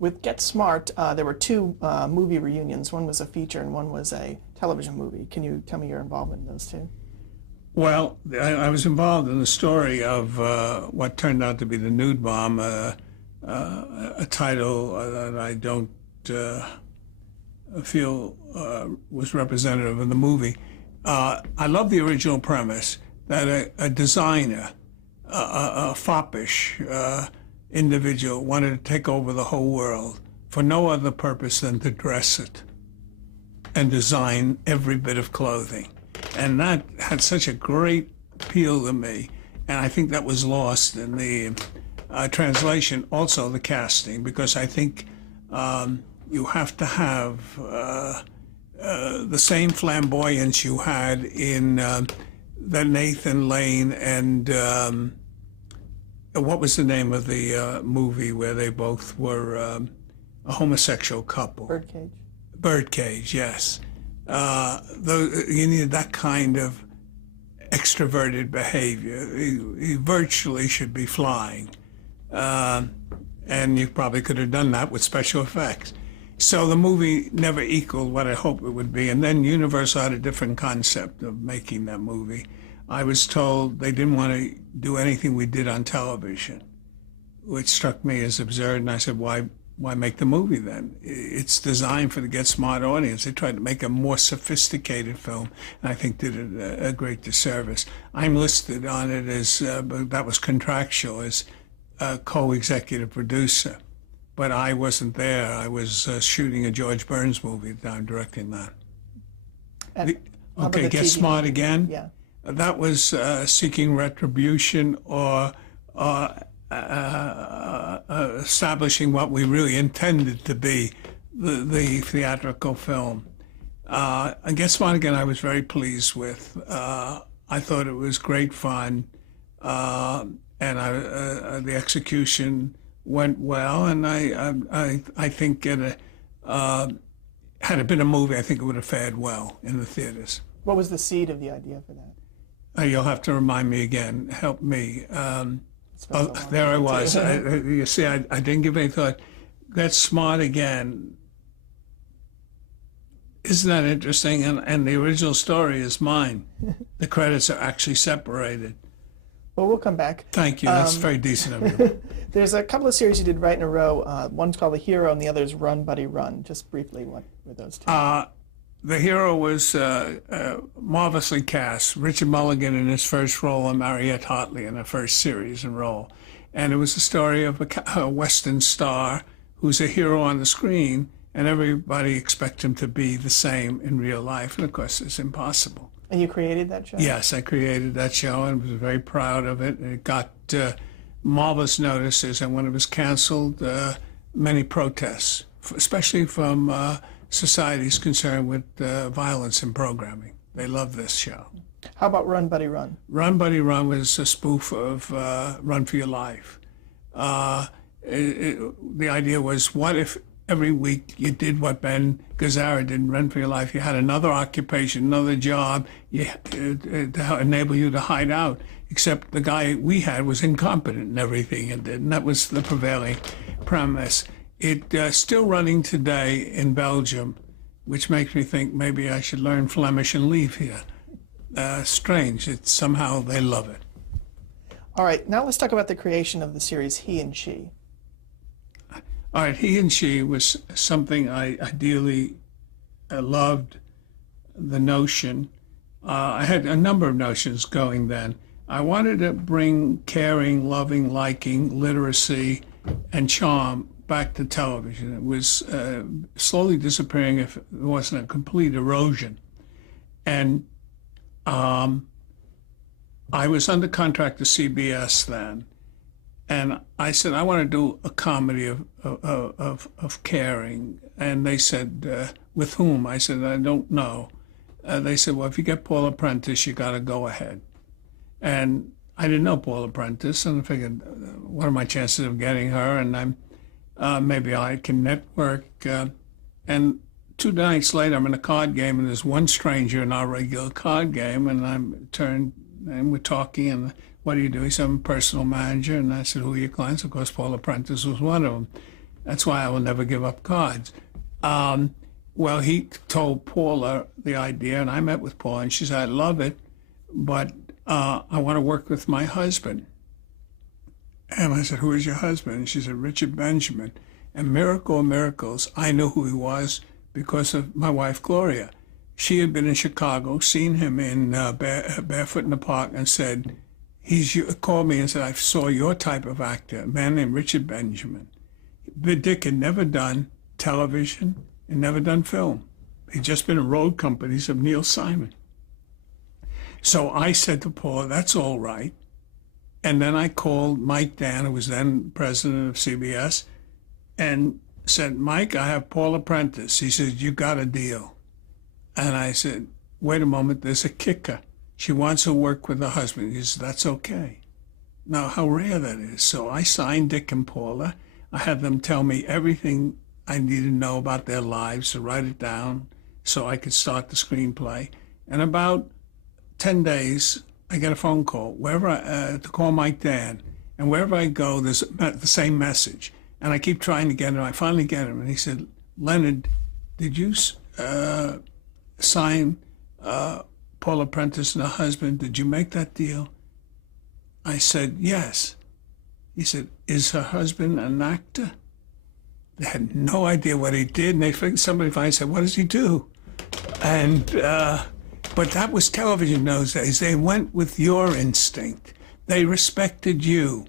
With Get Smart, there were two movie reunions. One was a feature and one was a television movie. Can you tell me your involvement in those two? Well, I was involved in the story of what turned out to be the nude bomb, a title that I don't feel was representative of the movie. I love the original premise that a designer, a foppish individual, wanted to take over the whole world for no other purpose than to dress it and design every bit of clothing. And that had such a great appeal to me. And I think that was lost in the translation, also the casting, because I think you have to have the same flamboyance you had in the Nathan Lane and what was the name of the movie where they both were a homosexual couple? Birdcage. Birdcage, yes. You needed that kind of extroverted behavior. He virtually should be flying. And you probably could have done that with special effects. So the movie never equaled what I hoped it would be. And then Universal had a different concept of making that movie. I was told they didn't want to do anything we did on television, which struck me as absurd. And I said, why make the movie then? It's designed for the Get Smart audience. They tried to make a more sophisticated film, and I think did it a great disservice. I'm listed on it as, but that was contractual, as a co-executive producer. But I wasn't there. I was shooting a George Burns movie at the time, directing that. Okay, Get Smart again? Yeah. That was seeking retribution or establishing what we really intended to be, the theatrical film. And Get Smart Again, I was very pleased with. I thought it was great fun, and the execution went well. And I think had it been a movie, I think it would have fared well in the theaters. What was the seed of the idea for that? You'll have to remind me again. Help me. There I was. You see, I didn't give any thought. Get Smart Again. Isn't that interesting? And the original story is mine. The credits are actually separated. Well, we'll come back. Thank you. That's very decent of you. There's a couple of series you did right in a row. One's called The Hero and the other is Run, Buddy, Run. Just briefly, what were those two? The Hero was marvelously cast. Richard Mulligan in his first role and Mariette Hartley in her first series and role. And it was the story of a Western star who's a hero on the screen, and everybody expects him to be the same in real life. And of course, it's impossible. And you created that show? Yes, I created that show and was very proud of it. It got marvelous notices, and when it was canceled, many protests, especially from societies concerned with violence in programming. They love this show. How about Run, Buddy, Run? Run, Buddy, Run was a spoof of Run for Your Life. The idea was, what if every week you did what Ben Gazzara did in Run for Your Life? You had another occupation, another job to enable you to hide out, except the guy we had was incompetent in everything he did, and that was the prevailing premise. It's still running today in Belgium, which makes me think maybe I should learn Flemish and leave here. Strange. It's somehow they love it. All right, now let's talk about the creation of the series He and She. All right, He and She was something I ideally loved, the notion. I had a number of notions going then. I wanted to bring caring, loving, liking, literacy, and charm back to television. It was slowly disappearing if it wasn't a complete erosion. And I was under contract to CBS then, and I said, I want to do a comedy of caring. And they said, with whom? I said, I don't know. They said, well, if you get Paula Prentice, you got to go ahead. And I didn't know Paula Prentice, and I figured, what are my chances of getting her? And maybe I can network. And 2 nights later, I'm in a card game, and there's one stranger in our regular card game, and I'm turned, and we're talking, and what do you do? He said, I'm a personal manager. And I said, who are your clients? Of course, Paula Prentice was one of them. That's why I will never give up cards. Well, he told Paula the idea, and I met with Paula, and she said, I love it, but I want to work with my husband. And I said, who is your husband? And she said, Richard Benjamin. And miracle of miracles, I knew who he was because of my wife, Gloria. She had been in Chicago, seen him in Barefoot in the Park, and said, called me and said, I saw your type of actor, a man named Richard Benjamin. Dick had never done television and never done film. He'd just been in road companies of Neil Simon. So I said to Paula, that's all right. And then I called Mike Dan, who was then president of CBS, and said, Mike, I have Paula Prentice. He said, you got a deal. And I said, wait a moment, there's a kicker. She wants to work with her husband. He said, that's okay. Now, how rare that is. So I signed Dick and Paula. I had them tell me everything I needed to know about their lives, to write it down so I could start the screenplay. And about 10 days, I get a phone call to call Mike Dan. And wherever I go, there's the same message. And I keep trying to get him. I finally get him. And he said, Leonard, did you sign Paula Prentice and her husband? Did you make that deal? I said, yes. He said, is her husband an actor? They had no idea what he did. And they figured somebody finally said, what does he do? And but that was television in those days. They went with your instinct. They respected you.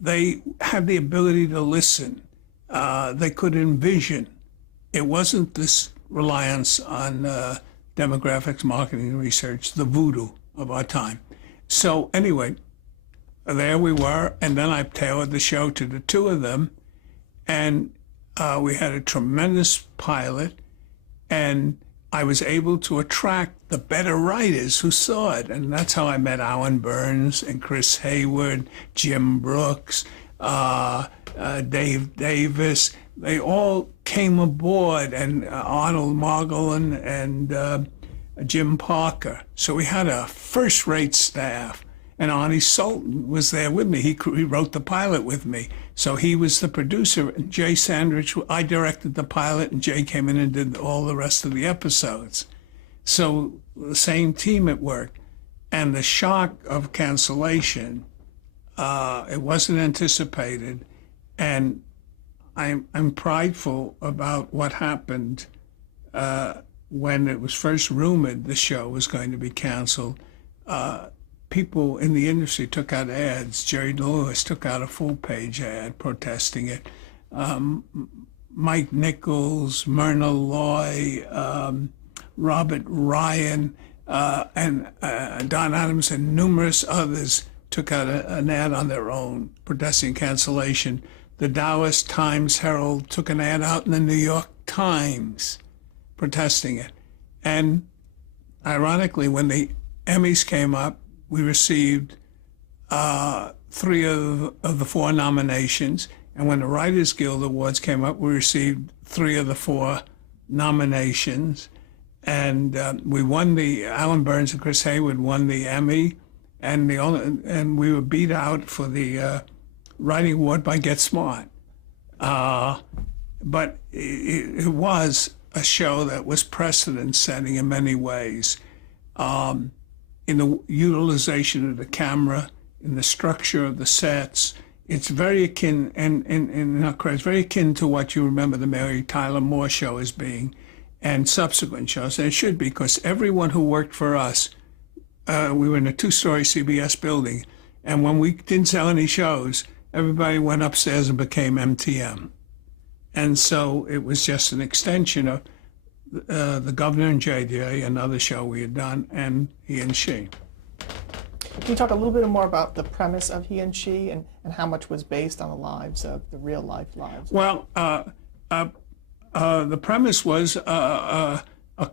They had the ability to listen. They could envision. It wasn't this reliance on demographics, marketing, research, the voodoo of our time. So anyway, there we were. And then I tailored the show to the two of them. And we had a tremendous pilot. And I was able to attract the better writers who saw it. And that's how I met Alan Burns and Chris Hayward, Jim Brooks, Dave Davis. They all came aboard, and Arnold Margolin and Jim Parker. So we had a first-rate staff. And Arnie Sultan was there with me. He wrote the pilot with me. So he was the producer. And Jay Sandrich, I directed the pilot, and Jay came in and did all the rest of the episodes. So the same team at work. And the shock of cancellation, it wasn't anticipated. And I'm prideful about what happened when it was first rumored the show was going to be canceled. People in the industry took out ads. Jerry Lewis took out a full-page ad protesting it. Mike Nichols, Myrna Loy, Robert Ryan, and Don Adams and numerous others took out an ad on their own protesting cancellation. The Dallas Times-Herald took an ad out in the New York Times protesting it. And ironically, when the Emmys came up, we received 3 of the 4 nominations. And when the Writers Guild Awards came up, we received 3 of the 4 nominations. And we won Alan Burns and Chris Hayward won the Emmy. And we were beat out for the Writing Award by Get Smart. But it was a show that was precedent-setting in many ways. In the utilization of the camera, in the structure of the sets. It's very akin, it's very akin to what you remember the Mary Tyler Moore show as being, and subsequent shows. And it should be, because everyone who worked for us, we were in a 2-story CBS building, and when we didn't sell any shows, everybody went upstairs and became MTM. And so it was just an extension of The Governor and JJ, another show we had done, and He and She. Can you talk a little bit more about the premise of He and She and how much was based on the lives of the real life lives? Well, the premise was a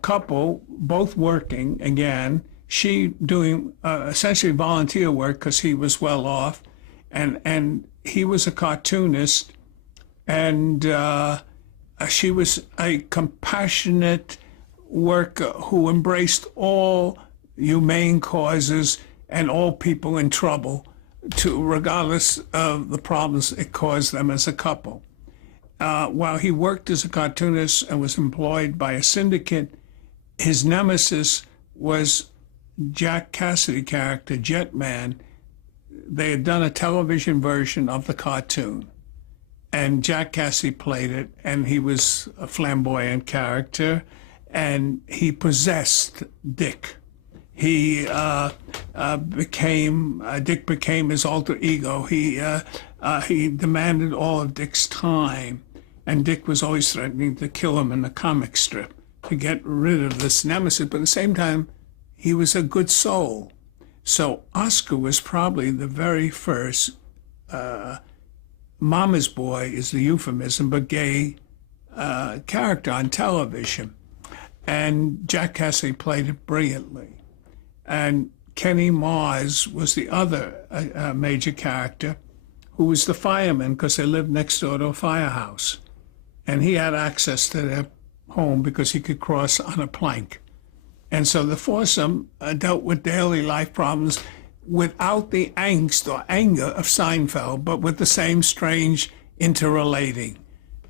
couple, both working, again, she doing essentially volunteer work because he was well off, and he was a cartoonist, and she was a compassionate worker who embraced all humane causes and all people in trouble, regardless of the problems it caused them as a couple. while he worked as a cartoonist and was employed by a syndicate, his nemesis was Jack Cassidy character, Jetman. They had done a television version of the cartoon, and Jack Cassidy played it, and he was a flamboyant character, and he possessed Dick. He Dick became his alter ego. He demanded all of Dick's time, and Dick was always threatening to kill him in the comic strip to get rid of this nemesis, but at the same time, he was a good soul. So Oscar was probably the very first mama's boy is the euphemism, but gay character on television. And Jack Cassidy played it brilliantly. And Kenny Mars was the other major character, who was the fireman because they lived next door to a firehouse. And he had access to their home because he could cross on a plank. And so the foursome dealt with daily life problems without the angst or anger of Seinfeld, but with the same strange interrelating.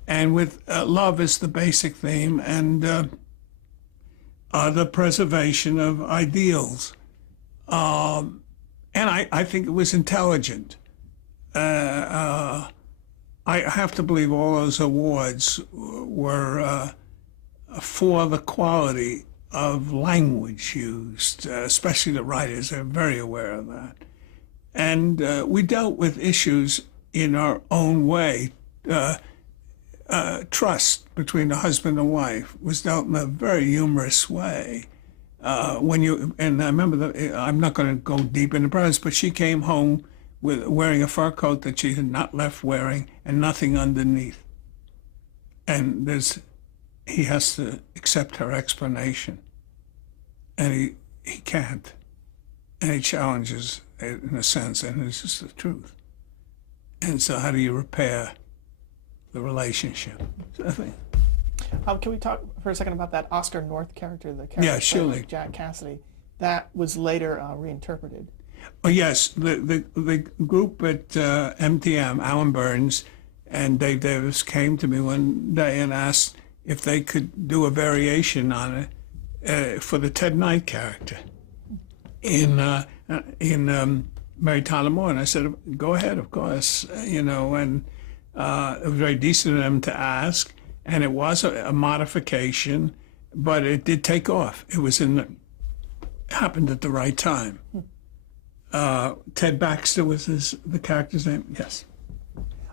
And with love is the basic theme, and the preservation of ideals. And I think it was intelligent. I have to believe all those awards were for the quality of language used, especially the writers are very aware of that. And we dealt with issues in our own way. Trust between a husband and wife was dealt in a very humorous way. And I remember I'm not going to go deep into premise, but she came home wearing a fur coat that she had not left wearing and nothing underneath. And he has to accept her explanation, and he can't, and he challenges it in a sense, and it's just the truth. And so how do you repair the relationship? So I think. Can we talk for a second about that Oscar North character, the character Yeah, surely. Jack Cassidy? That was later reinterpreted. Oh yes, the group at MTM, Alan Burns and Dave Davis, came to me one day and asked if they could do a variation on it for the Ted Knight character in Mary Tyler Moore, and I said, go ahead, of course, and it was very decent of them to ask, and it was a modification, but it did take off. It was happened at the right time. Ted Baxter was the character's name. Yes.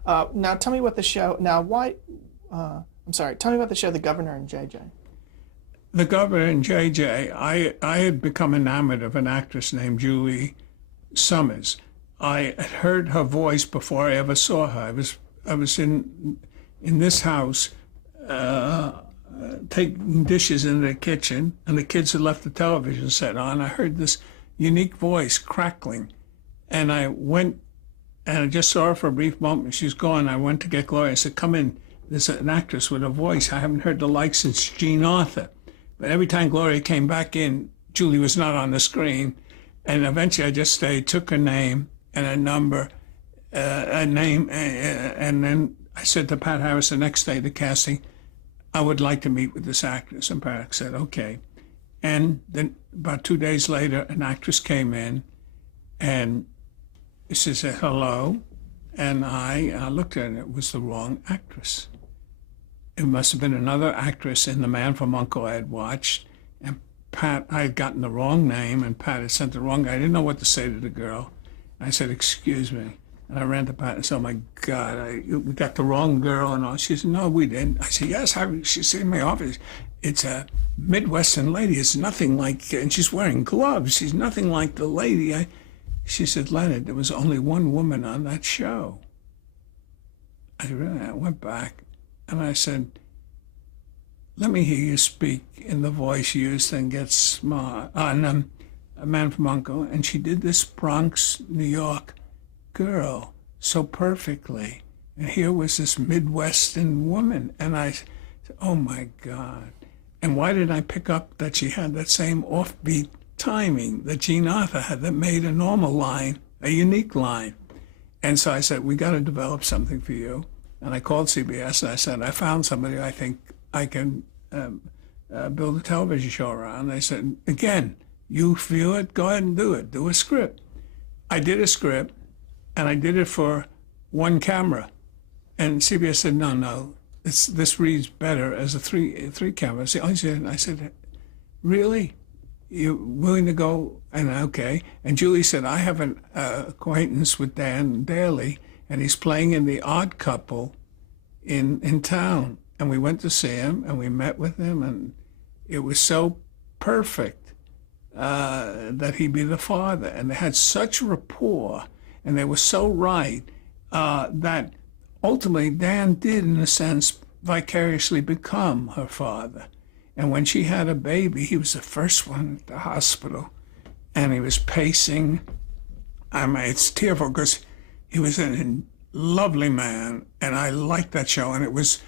Now tell me what the show. Now why? I'm sorry. Tell me about the show, The Governor and JJ. The Governor and JJ. I had become enamored of an actress named Julie Summers. I had heard her voice before I ever saw her. I was in this house taking dishes in the kitchen, and the kids had left the television set on. I heard this unique voice crackling, and I went and I just saw her for a brief moment. She was gone. I went to get Gloria. I said, come in. There's an actress with a voice. I haven't heard the like since Jean Arthur. But every time Gloria came back in, Julie was not on the screen. And eventually I just stayed, took her name and a number, and then I said to Pat Harris the next day, the casting, I would like to meet with this actress. And Pat said, okay. And then about 2 days later, an actress came in, and she said, hello. And I looked at her, and it was the wrong actress. It must have been another actress in The Man from U.N.C.L.E. I had watched. And Pat, I had gotten the wrong name, and Pat had sent the wrong guy. I didn't know what to say to the girl. I said, excuse me. And I ran to Pat and said, oh my God, we got the wrong girl and all. She said, no, we didn't. I said, yes. She said in my office, it's a Midwestern lady. It's nothing like, and she's wearing gloves. She's nothing like the lady. She said, Leonard, there was only one woman on that show. I went back and I said, let me hear you speak in the voice used and get smart. On A Man from U.N.C.L.E. And she did this Bronx, New York girl so perfectly. And here was this Midwestern woman. And I said, oh my God. And why did I pick up that she had that same offbeat timing that Jean Arthur had that made a normal line, a unique line? And so I said, we got to develop something for you. And I called CBS and I said, I found somebody I think I can build a television show around. They said, again, you feel it, go ahead and do it. Do a script. I did a script, and I did it for one camera. And CBS said, no, this reads better as a three camera. I said, really? You willing to go? And okay. And Julie said, I have an acquaintance with Dan Daly, and he's playing in The Odd Couple in town. And we went to see him, and we met with him, and it was so perfect that he be the father. And they had such rapport, and they were so right that ultimately Dan did, in a sense, vicariously become her father. And when she had a baby, he was the first one at the hospital, and he was pacing. I mean, it's tearful because he was a lovely man, and I liked that show. And it was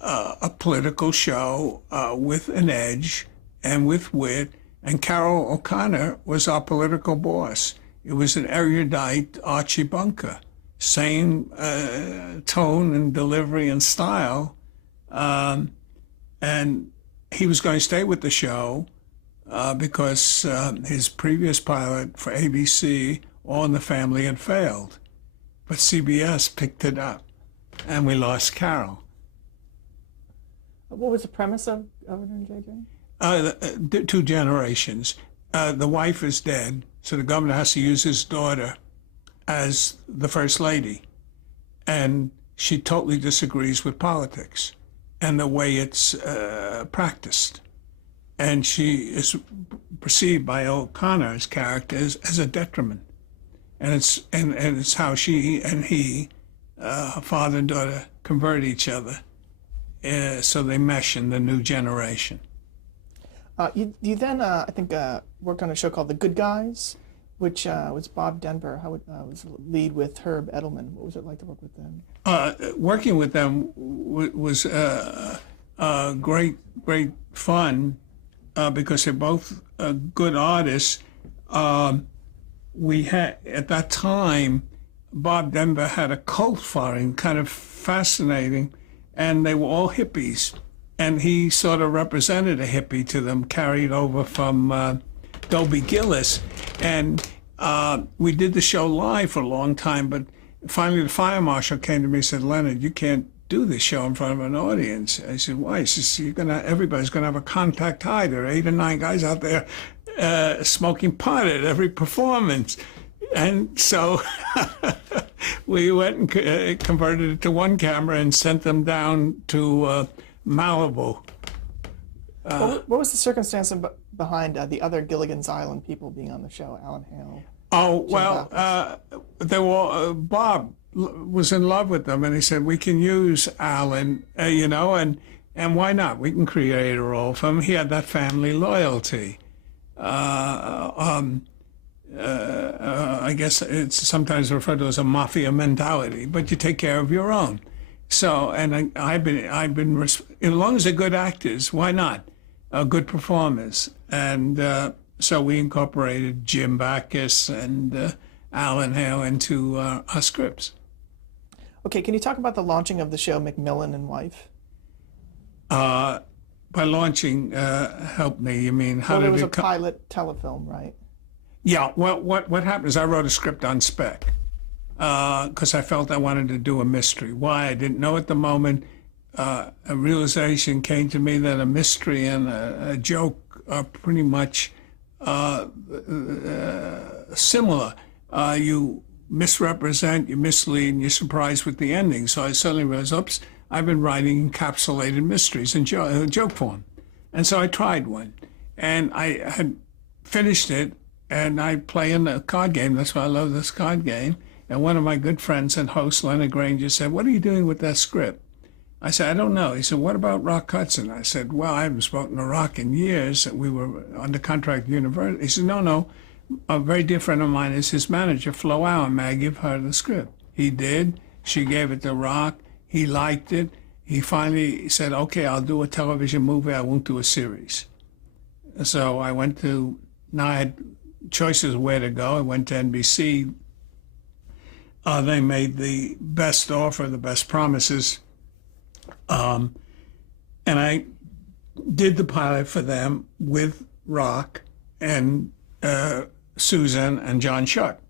a political show with an edge and with wit. And Carol O'Connor was our political boss. It was an erudite Archie Bunker, same tone and delivery and style. And he was going to stay with the show because his previous pilot for ABC, All in the Family, had failed. But CBS picked it up, and we lost Carol. What was the premise of it and JJ? 2 generations. The wife is dead, so the governor has to use his daughter as the first lady. And she totally disagrees with politics and the way it's practiced. And she is perceived by O'Connor's character as a detriment. And it's how she and he, father and daughter, convert each other so they mesh in the new generation. You then, I think, worked on a show called The Good Guys, which was Bob Denver. How was lead with Herb Edelman. What was it like to work with them? Working with them was great fun because they're both good artists. We had, at that time, Bob Denver had a cult following, kind of fascinating, and they were all hippies. And he sort of represented a hippie to them, carried over from Dobie Gillis. And we did the show live for a long time, but finally the fire marshal came to me and said, Leonard, you can't do this show in front of an audience. I said, why? He says, everybody's going to have a contact high. There are 8 or 9 guys out there smoking pot at every performance. And so we went and converted it to 1 camera and sent them down to Malibu. What was the circumstance behind the other Gilligan's Island people being on the show, Alan Hale? Oh, well, they were, Bob was in love with them, and he said, we can use Alan, and why not? We can create a role for him. He had that family loyalty. I guess it's sometimes referred to as a mafia mentality, but you take care of your own. So, and I've been, as long as they're good actors, why not? Good performers. And so we incorporated Jim Backus and Alan Hale into our scripts. Okay, can you talk about the launching of the show Macmillan and Wife? By launching, help me, you mean how well, did it was it a pilot telefilm, right? Yeah, well, what happened is I wrote a script on spec because I felt I wanted to do a mystery. Why? I didn't know at the moment. A realization came to me that a mystery and a joke are pretty much similar. You misrepresent, you mislead, and you're surprised with the ending. So I suddenly realized, oops, I've been writing encapsulated mysteries in joke form. And so I tried one. And I had finished it, and I play in a card game. That's why I love this card game. And one of my good friends and host, Leonard Granger, said, what are you doing with that script? I said, I don't know. He said, what about Rock Hudson? I said, well, I haven't spoken to Rock in years. We were under contract at university. He said, no. A very dear friend of mine is his manager, Flo Allen. May I give her the script? He did. She gave it to Rock. He liked it. He finally said, okay, I'll do a television movie. I won't do a series. So I went to, now I had choices where to go. I went to NBC. They made the best offer, the best promises. And I did the pilot for them with Rock and Susan and John Shuck.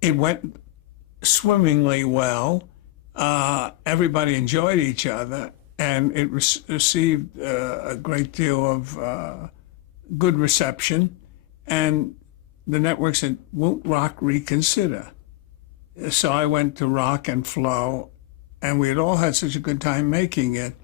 It went swimmingly well. Everybody enjoyed each other, and it received a great deal of good reception. And the network said, "Won't Rock reconsider?" So I went to Rock and Flo, and we had all had such a good time making it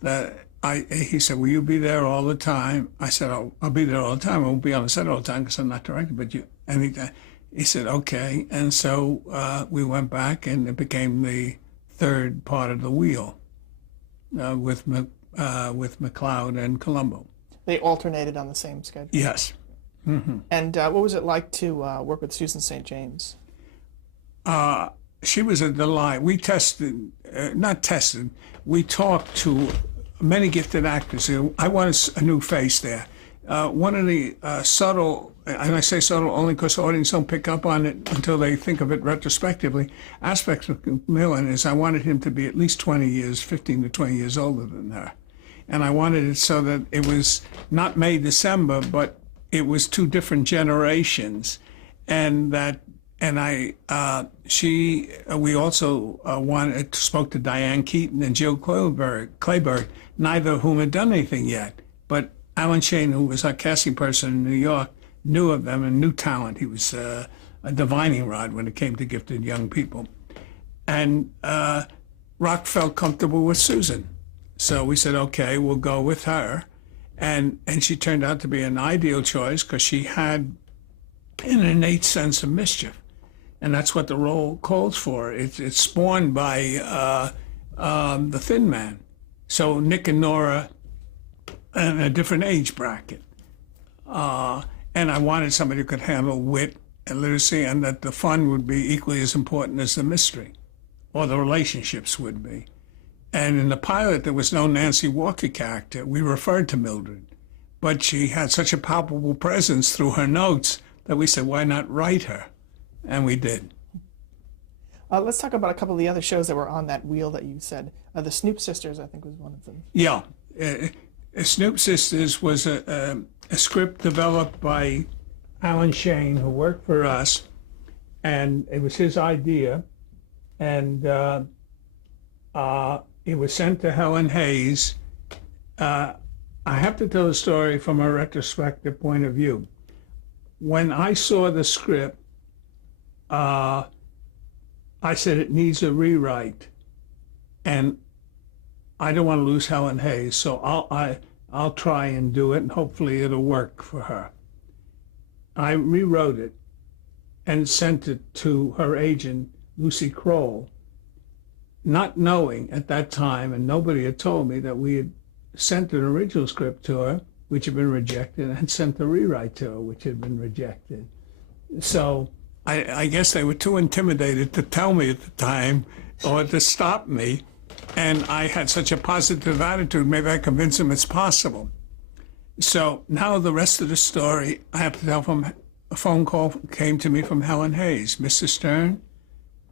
that he said, "Will you be there all the time?" I said, I'll be there all the time. I won't be on the set all the time because I'm not directing, but you anytime." He said, "Okay." And so we went back, and it became the third part of the wheel with McLeod and Columbo. They alternated on the same schedule. Yes. Mm-hmm. And what was it like to work with Susan St. James? She was a delight. We we talked to many gifted actors. I wanted a new face there. One of the subtle, and I say subtle only because the audience don't pick up on it until they think of it retrospectively, aspects of Macmillan is I wanted him to be at least 15 to 20 years older than her. And I wanted it so that it was not May, December, but it was two different generations. And we also spoke to Diane Keaton and Jill Clayburgh, neither of whom had done anything yet. But Alan Shane, who was our casting person in New York, knew of them and knew talent. He was a divining rod when it came to gifted young people. And Rock felt comfortable with Susan. So we said, okay, we'll go with her. And she turned out to be an ideal choice because she had an innate sense of mischief. And that's what the role calls for. It's spawned by the Thin Man. So Nick and Nora in a different age bracket. And I wanted somebody who could handle wit and literacy, and that the fun would be equally as important as the mystery, or the relationships would be. And in the pilot, there was no Nancy Walker character. We referred to Mildred, but she had such a palpable presence through her notes that we said, why not write her? And we did. Let's talk about a couple of the other shows that were on that wheel that you said. The Snoop Sisters, I think, was one of them. Yeah. Snoop Sisters was a script developed by Alan Shane, who worked for us, and it was his idea. And it was sent to Helen Hayes. I have to tell the story from a retrospective point of view. When I saw the script, I said it needs a rewrite, and I don't want to lose Helen Hayes, so I'll try and do it, and hopefully it'll work for her. I rewrote it and sent it to her agent, Lucy Kroll, not knowing at that time, and nobody had told me, that we had sent an original script to her, which had been rejected, and sent a rewrite to her, which had been rejected. So I guess they were too intimidated to tell me at the time or to stop me. And I had such a positive attitude, maybe I convinced them it's possible. So now the rest of the story, I have to tell from a phone call came to me from Helen Hayes. "Mr. Stern?"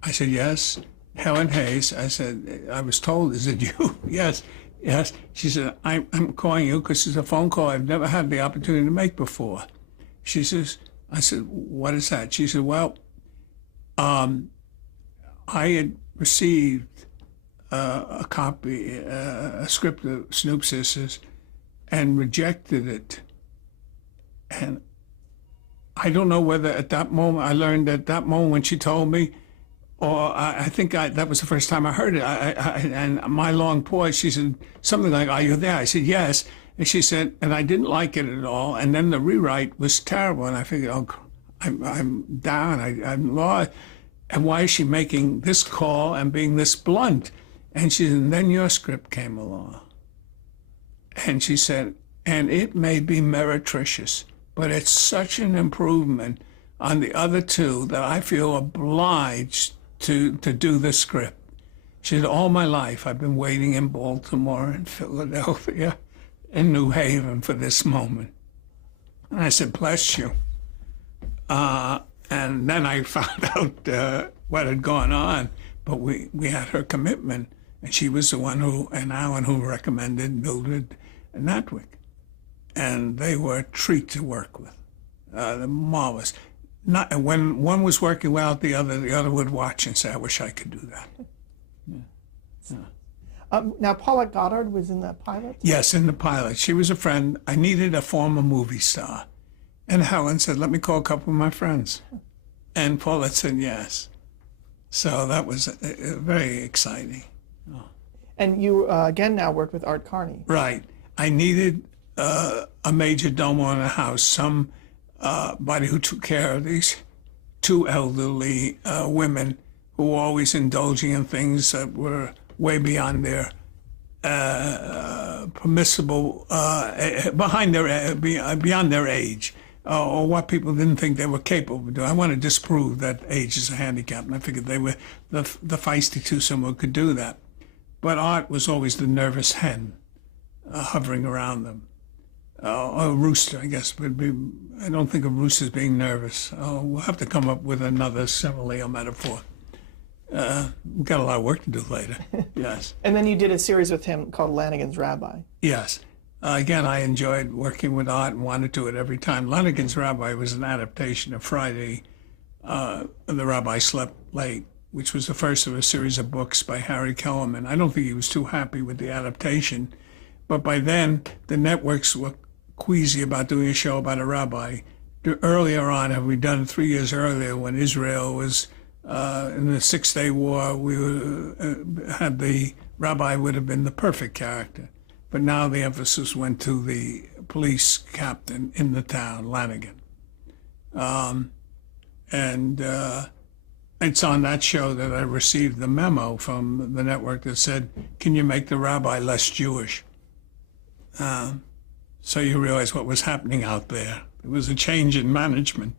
I said, "Yes." "Helen Hayes." I said, "I was told, is it you?" "Yes, yes." She said, I'm calling you because it's a phone call I've never had the opportunity to make before. She says, I said, "What is that?" She said, "Well, I had received a copy, a script of Snoop Sisters, and rejected it. And I don't know whether at that moment, I learned at that moment when she told me, or I think that was the first time I heard it. And my long pause, she said something like, "Are you there?" I said, "Yes." And she said, and I didn't like it at all. And then the rewrite was terrible. And I figured, oh, I'm down, I'm lost. And why is she making this call and being this blunt? And she said, and then your script came along. And she said, and it may be meretricious, but it's such an improvement on the other two that I feel obliged to do the script. She said, all my life I've been waiting in Baltimore and Philadelphia and New Haven for this moment. And I said, bless you. And And then I found out what had gone on, but we had her commitment, and she was the one and Alan who recommended Mildred and Natwick. And they were a treat to work with. They're marvelous. Not, when one was working well, the other would watch and say, I wish I could do that. Now, Paulette Goddard was in the pilot? Yes, in the pilot. She was a friend. I needed a former movie star. And Helen said, let me call a couple of my friends. And Paulette said yes. So that was very exciting. Oh. And you, again, now work with Art Carney. Right. I needed a major domo in the house, somebody who took care of these two elderly women who were always indulging in things that were way beyond their permissible, beyond their age, or what people didn't think they were capable of doing. I want to disprove that age is a handicap, and I figured they were the feisty twosome who could do that. But Art was always the nervous hen hovering around them. A rooster, I guess, would be. I don't think of roosters being nervous. We'll have to come up with another simile or metaphor. We've got a lot of work to do later. Yes. And then you did a series with him called Lanigan's Rabbi. Yes. Again, I enjoyed working with Art and wanted to do it every time. Lanigan's Rabbi was an adaptation of Friday, The Rabbi Slept Late, which was the first of a series of books by Harry Kellerman. I don't think he was too happy with the adaptation, but by then the networks were queasy about doing a show about a rabbi. Earlier on, had we done 3 years earlier when Israel was in the Six-Day War, we had the rabbi would have been the perfect character. But now the emphasis went to the police captain in the town, Lanigan. And it's on that show that I received the memo from the network that said, can you make the rabbi less Jewish? So you realize what was happening out there. It was a change in management.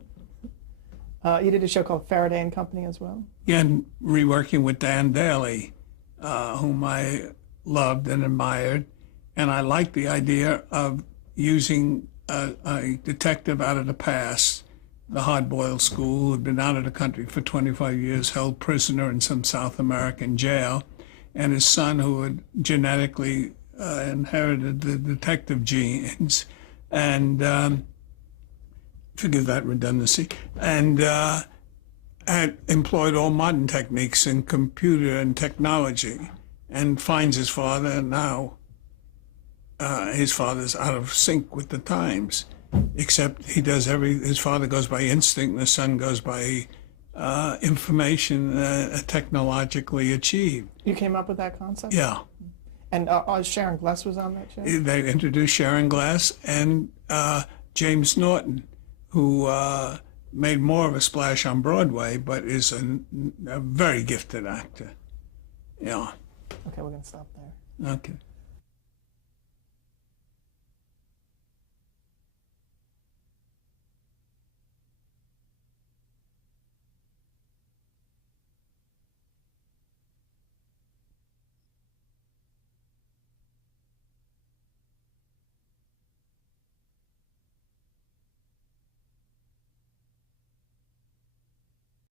You did a show called Faraday and Company as well? Again, reworking with Dan Daly, whom I loved and admired. And I liked the idea of using a detective out of the past, the hard-boiled school, who had been out of the country for 25 years, held prisoner in some South American jail, and his son, who had genetically inherited the detective genes, and forgive that redundancy, and had employed all modern techniques in computer and technology, and finds his father, and now his father's out of sync with the times, except he does his father goes by instinct, and the son goes by information technologically achieved. You came up with that concept? Yeah. And Sharon Gless was on that show? They introduced Sharon Glass and James Norton, who made more of a splash on Broadway, but is a very gifted actor. Yeah. Okay, we're going to stop there. Okay.